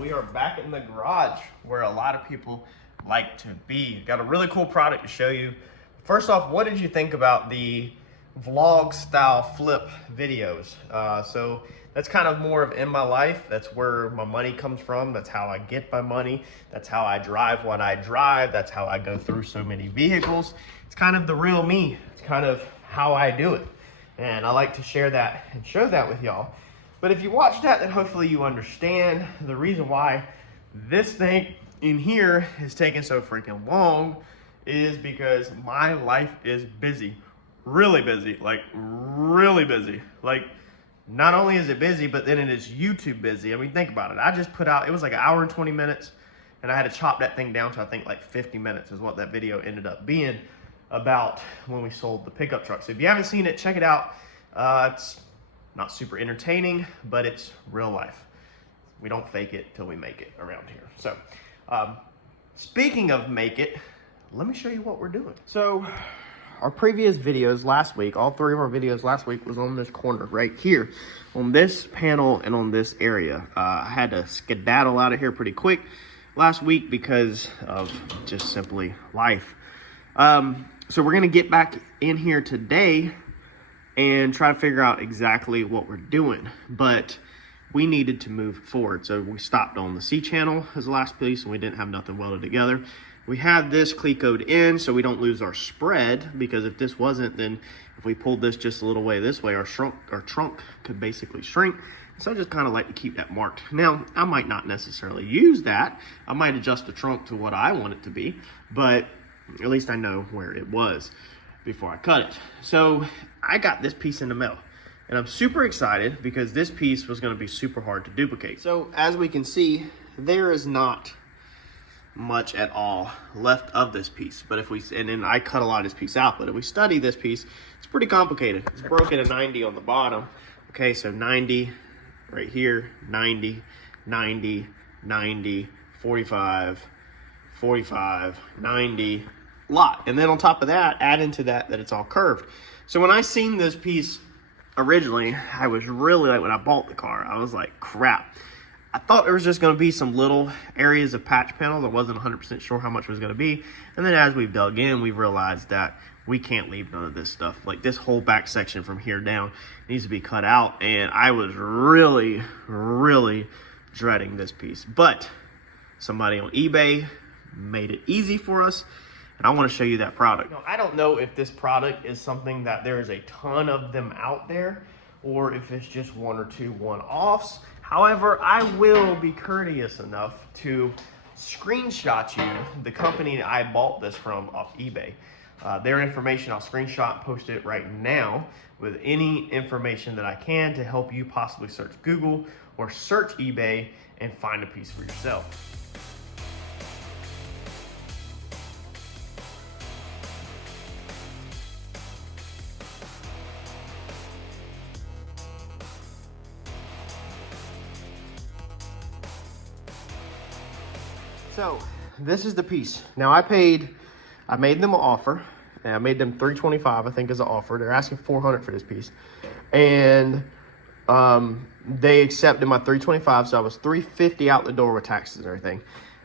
We are back in the garage where a lot of people like to be. Got a really cool product to show you. First off, what did you think about the vlog style flip videos? So that's kind of more of in my life. That's where my money comes from. That's how I get my money. That's how I drive what I drive. That's how I go through so many vehicles. It's kind of the real me. It's kind of how I do it. And I like to share that and show that with y'all. But if you watch that, then hopefully you understand the reason why this thing in here is taking so freaking long is because my life is busy. Really busy, like really busy. Like not only is it busy, but then it is YouTube busy. I mean, think about it. I just put out, it was like an hour and 20 minutes and I had to chop that thing down to I think like 50 minutes is what that video ended up being about when we sold the pickup truck. So if you haven't seen it, check it out. It's not super entertaining, but it's real life. We don't fake it till we make it around here. So speaking of make it, let me show you what we're doing. So our previous videos last week, all three of our videos last week was on this corner right here, on this panel and on this area. I had to skedaddle out of here pretty quick last week because of just simply life. So we're gonna get back in here today and try to figure out exactly what we're doing, but we needed to move forward. So we stopped on the C channel as the last piece and we didn't have nothing welded together. We had this clecoed in so we don't lose our spread, because if this wasn't, then if we pulled this just a little way this way, our trunk could basically shrink. So I just kind of like to keep that marked. Now, I might not necessarily use that. I might adjust the trunk to what I want it to be, but at least I know where it was before I cut it. So I got this piece in the mail and I'm super excited because this piece was going to be super hard to duplicate. So as we can see, there is not much at all left of this piece, but if we, and then I cut a lot of this piece out, but if we study this piece, it's pretty complicated. It's broken at 90 on the bottom. Okay, so 90 right here, 90, 90, 90, 45, 45, 90, lot. And then on top of that, add into that it's all curved. So when I seen this piece originally, I was really like, when I bought the car, I was like, crap. I thought there was just going to be some little areas of patch panels. I wasn't 100% sure how much it was going to be. And then as we've dug in, we've realized that we can't leave none of this stuff. Like this whole back section from here down needs to be cut out. And I was really, really dreading this piece. But somebody on eBay made it easy for us. And I want to show you that product. Now, I don't know if this product is something that there is a ton of them out there, or if it's just one or two one-offs. However, I will be courteous enough to screenshot you the company I bought this from off eBay. Their information, I'll screenshot and post it right now with any information that I can to help you possibly search Google or search eBay and find a piece for yourself. So this is the piece. Now I made them an offer, and I made them $325, I think, as an offer. They're asking $400 for this piece, and they accepted my $325, so I was $350 out the door with taxes and everything.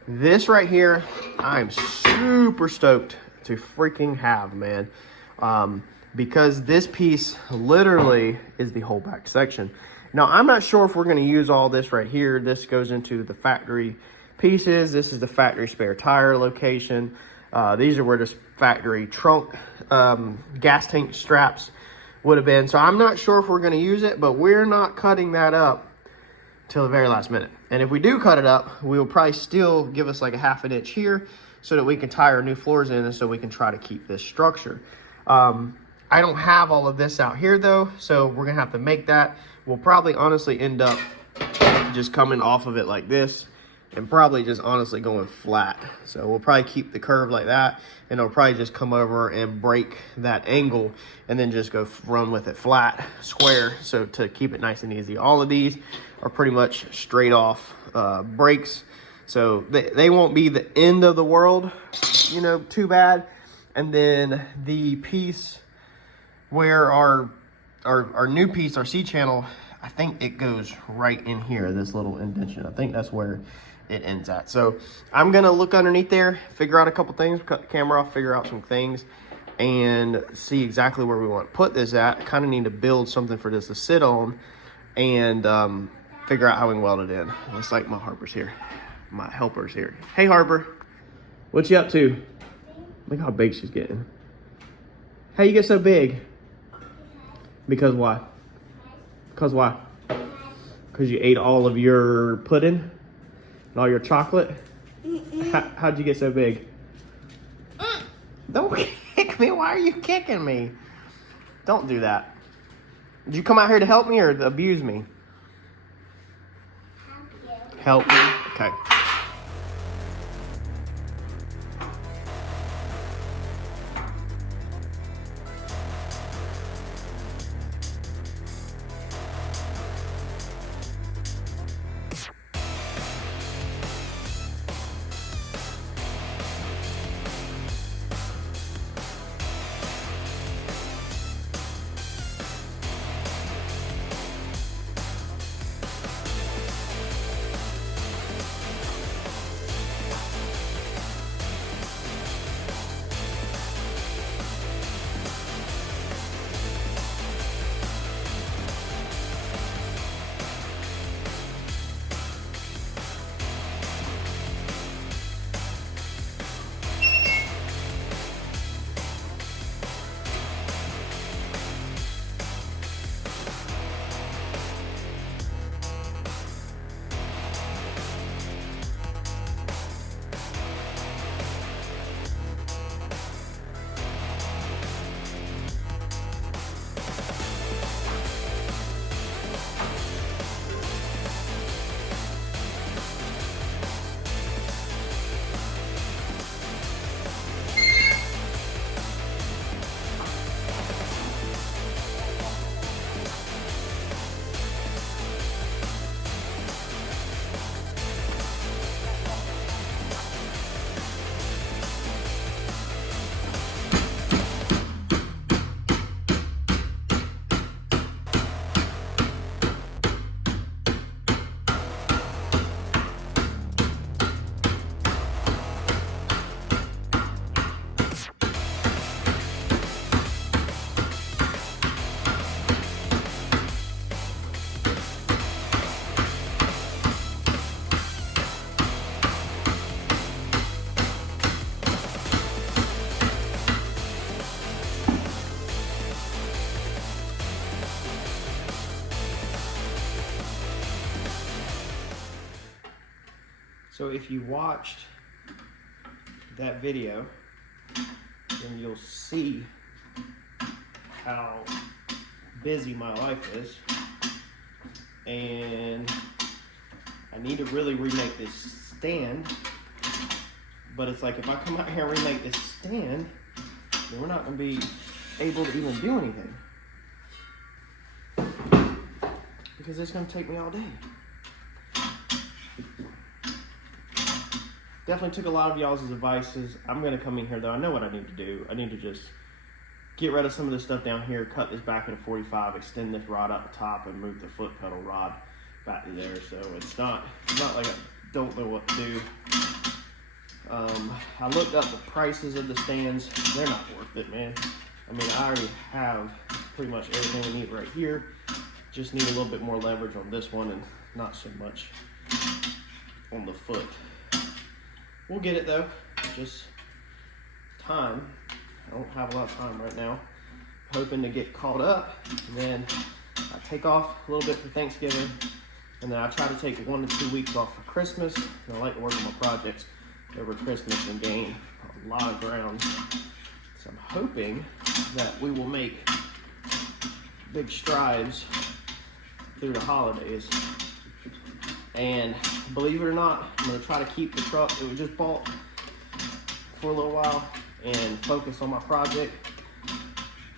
This right here, I'm super stoked to freaking have, man, because this piece literally is the whole back section. Now I'm not sure if we're going to use all this right here. This goes into the factory pieces. This is the factory spare tire location. These are where this factory trunk gas tank straps would have been. So I'm not sure if we're going to use it, but we're not cutting that up till the very last minute. And if we do cut it up, we will probably still give us like a ½ an inch here so that we can tie our new floors in and so we can try to keep this structure. I don't have all of this out here though, so we're gonna have to make that. We'll probably honestly end up just coming off of it like this and probably just honestly going flat. So we'll probably keep the curve like that, and it'll probably just come over and break that angle and then just go run with it flat, square, so to keep it nice and easy. All of these are pretty much straight off breaks, so they won't be the end of the world, you know, too bad. And then the piece where our new piece, our C channel, I think it goes right in here, this little indentation. I think that's where it ends at. So I'm gonna look underneath there, figure out a couple things, cut the camera off, figure out some things, and see exactly where we want to put this at. I kind of need to build something for this to sit on and figure out how we can weld it in. Looks like my Harper's here. My helper's here. Hey Harper, what you up to? Look how big she's getting. How you get so big? Because why? Because why? Because you ate all of your pudding and all your chocolate? How'd you get so big? Don't kick me. Why are you kicking me? Don't do that. Did you come out here to help me or abuse me? Help me? Okay. So if you watched that video, then you'll see how busy my life is. And I need to really remake this stand. But it's like, if I come out here and remake this stand, then we're not gonna be able to even do anything. Because it's gonna take me all day. Definitely took a lot of y'all's advices. I'm gonna come in here though. I know what I need to do. I need to just get rid of some of this stuff down here, cut this back into 45, extend this rod up the top, and move the foot pedal rod back to there. So it's not like I don't know what to do. I looked up the prices of the stands. They're not worth it, man. I mean, I already have pretty much everything we need right here. Just need a little bit more leverage on this one and not so much on the foot. We'll get it though, just time. I don't have a lot of time right now. Hoping to get caught up, and then I take off a little bit for Thanksgiving, and then I try to take 1 to 2 weeks off for Christmas. And I like to work on my projects over Christmas and gain a lot of ground. So I'm hoping that we will make big strides through the holidays. And believe it or not, I'm gonna try to keep the truck that we just bought for a little while and focus on my project.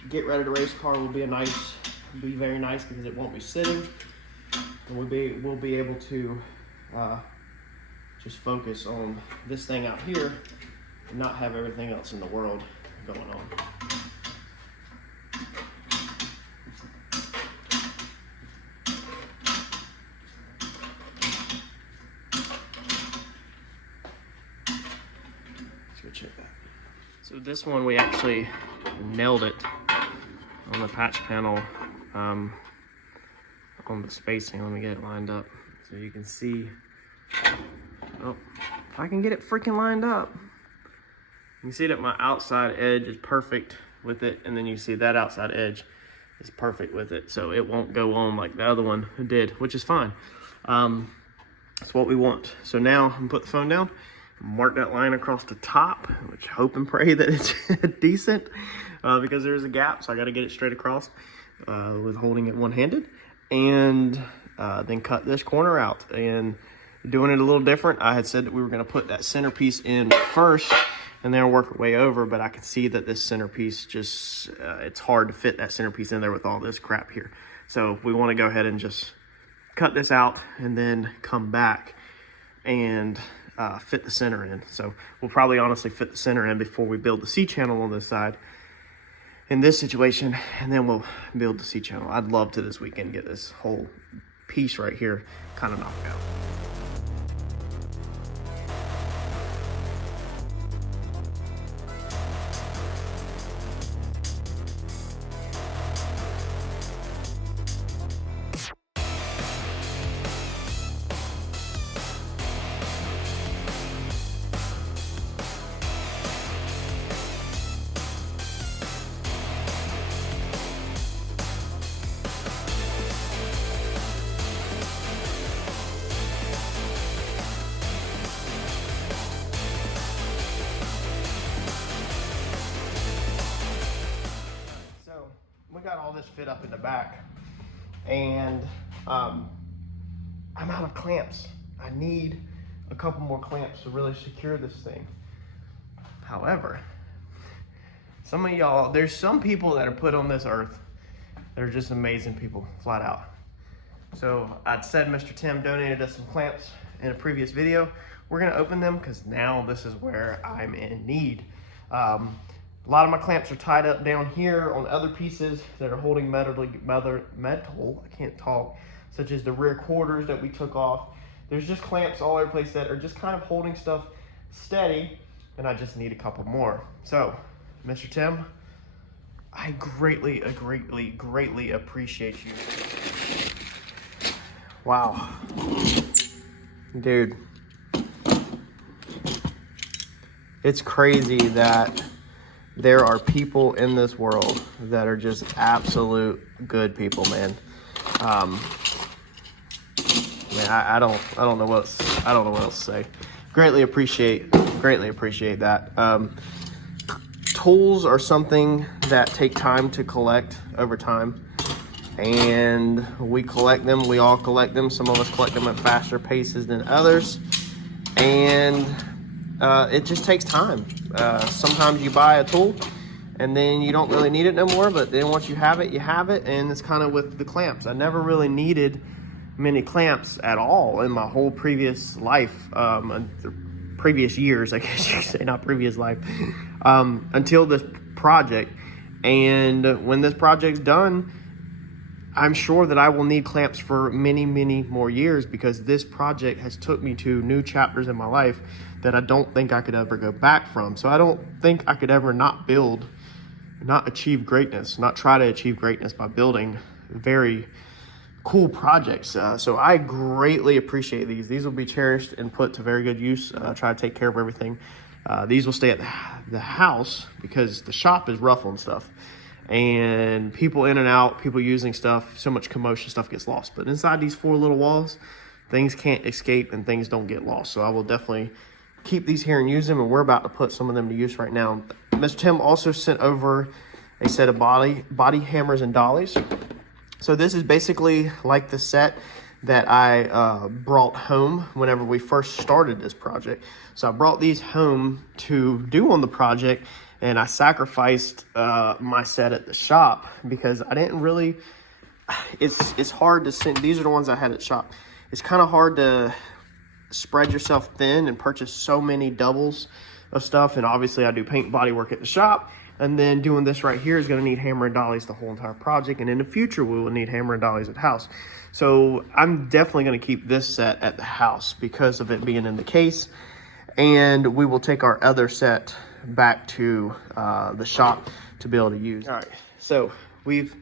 Get Ready to Race car will be be very nice because it won't be sitting, and we'll be able to just focus on this thing out here and not have everything else in the world going on. this one, we actually nailed it on the patch panel, on the spacing. Let me get it lined up so you can see. Oh, if I can get it freaking lined up. You can see that my outside edge is perfect with it, and then you see that outside edge is perfect with it, so it won't go on like the other one did, which is fine. That's what we want. So now I'm gonna put the phone down, mark that line across the top, which hope and pray that it's decent, because there's a gap, so I got to get it straight across with holding it one-handed, and then cut this corner out. And doing it a little different, I had said that we were going to put that centerpiece in first and then work our way over, but I can see that this centerpiece just, it's hard to fit that centerpiece in there with all this crap here. So we want to go ahead and just cut this out and then come back and fit the center in. So we'll probably honestly fit the center in before we build the C-channel on this side in this situation, and then we'll build the C-channel. I'd love to this weekend get this whole piece right here kind of knocked out. We got all this fit up in the back, and I'm out of clamps. I need a couple more clamps to really secure this thing. However, some of y'all, there's some people that are put on this earth that are just amazing people, flat out. So I'd said Mr. Tim donated us some clamps in a previous video. We're gonna open them because now this is where I'm in need. A lot of my clamps are tied up down here on other pieces that are holding metal, I can't talk, such as the rear quarters that we took off. There's just clamps all over the place that are just kind of holding stuff steady, and I just need a couple more. So, Mr. Tim, I greatly appreciate you. Wow. Dude. It's crazy that there are people in this world that are just absolute good people, man. I don't know what else to say. Greatly appreciate that. Tools are something that take time to collect over time, and we collect them. We all collect them. Some of us collect them at faster paces than others, and it just takes time. Sometimes you buy a tool and then you don't really need it no more, but then once you have it, and it's kind of with the clamps. I never really needed many clamps at all in my whole previous life, previous years, I guess you could say, not previous life, until this project. And when this project's done, I'm sure that I will need clamps for many more years, because this project has took me to new chapters in my life that I don't think I could ever go back from. So I don't think I could ever not achieve greatness, not try to achieve greatness by building very cool projects. So I greatly appreciate these. These will be cherished and put to very good use. Try to take care of everything. These will stay at the house because the shop is rough on stuff. And people in and out, people using stuff, so much commotion, stuff gets lost. But inside these four little walls, things can't escape and things don't get lost. So I will definitely keep these here and use them, and we're about to put some of them to use right now. Mr. Tim also sent over a set of body hammers and dollies. So this is basically like the set that I brought home whenever we first started this project. So I brought these home to do on the project, and I sacrificed my set at the shop because I didn't really, it's hard to send. These are the ones I had at shop. It's kind of hard to spread yourself thin and purchase so many doubles of stuff. And obviously I do paint and body work at the shop, and then doing this right here is going to need hammer and dollies the whole entire project. And in the future, we will need hammer and dollies at the house. So I'm definitely going to keep this set at the house because of it being in the case. And we will take our other set back to the shop to be able to use. All right, so we've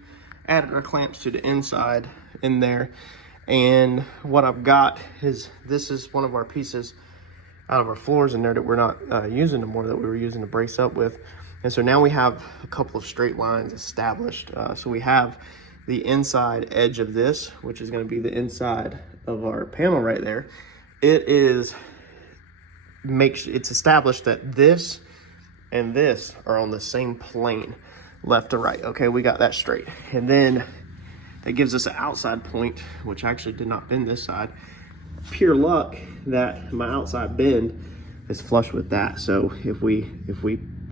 added our clamps to the inside in there, and what I've got is, this is one of our pieces out of our floors in there that we're not using anymore, that we were using to brace up with. And so now we have a couple of straight lines established. So we have the inside edge of this, which is going to be the inside of our panel right there. It's established that this and this are on the same plane, left to right. Okay, we got that straight. And then that gives us an outside point, which actually did not bend this side. Pure luck that my outside bend is flush with that. So if we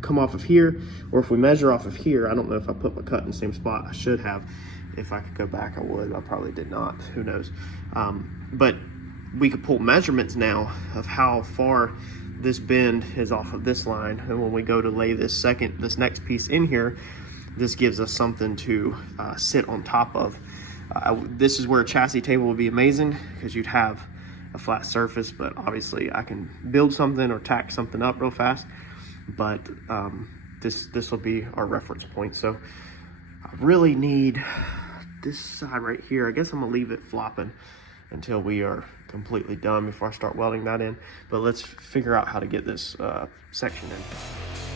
come off of here, or if we measure off of here, I don't know if I put my cut in the same spot. I should have. If I could go back, I would. I probably did not. Who knows? But we could pull measurements now of how far this bend is off of this line, and when we go to lay this next piece in here, this gives us something to sit on top of. This is where a chassis table would be amazing, because you'd have a flat surface, but obviously I can build something or tack something up real fast. But this will be our reference point. So I really need this side right here. I guess I'm gonna leave it flopping until we are completely done before I start welding that in. But let's figure out how to get this section in.